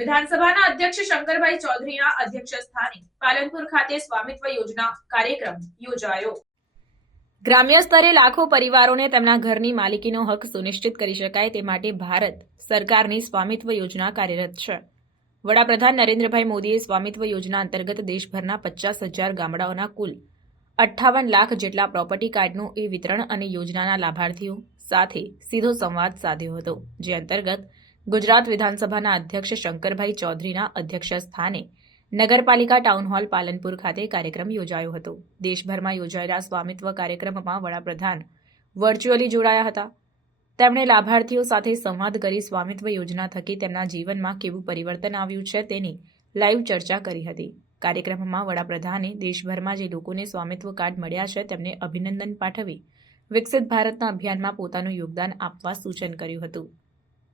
વિધાનસભાના અધ્યક્ષ શંકરભાઈ ચૌધરીના અધ્યક્ષ સ્થાને પાલનપુર ખાતે સ્વામિત્વ યોજના કાર્યક્રમ યોજાયો. ગ્રામ્ય સ્તરે લાખો પરિવારોને તેમના ઘરની માલિકીનો હક સુનિશ્ચિત કરી શકાય તે માટે ભારત સરકારની સ્વામિત્વ યોજના કાર્યરત છે. વડાપ્રધાન નરેન્દ્રભાઈ મોદીએ સ્વામિત્વ યોજના અંતર્ગત દેશભરના પચાસ હજાર ગામડાઓના કુલ અઠ્ઠાવન લાખ જેટલા પ્રોપર્ટી કાર્ડનું એ વિતરણ અને યોજનાના લાભાર્થીઓ સાથે સીધો સંવાદ સાધ્યો હતો, જે અંતર્ગત ગુજરાત વિધાનસભાના અધ્યક્ષ શંકરભાઈ ચૌધરીના અધ્યક્ષ સ્થાને નગરપાલિકા ટાઉન હોલ પાલનપુર ખાતે કાર્યક્રમ યોજાયો હતો. દેશભરમાં યોજાયેલા સ્વામિત્વ કાર્યક્રમમાં વડાપ્રધાન વર્ચ્યુઅલી જોડાયા હતા. તેમણે લાભાર્થીઓ સાથે સંવાદ કરી સ્વામિત્વ યોજના થકી તેમના જીવનમાં કેવું પરિવર્તન આવ્યું છે તેની લાઈવ ચર્ચા કરી હતી. કાર્યક્રમમાં વડાપ્રધાને દેશભરમાં જે લોકોને સ્વામિત્વ કાર્ડ મળ્યા છે તેમને અભિનંદન પાઠવી વિકસિત ભારતના અભિયાનમાં પોતાનું યોગદાન આપવા સૂચન કર્યું હતું.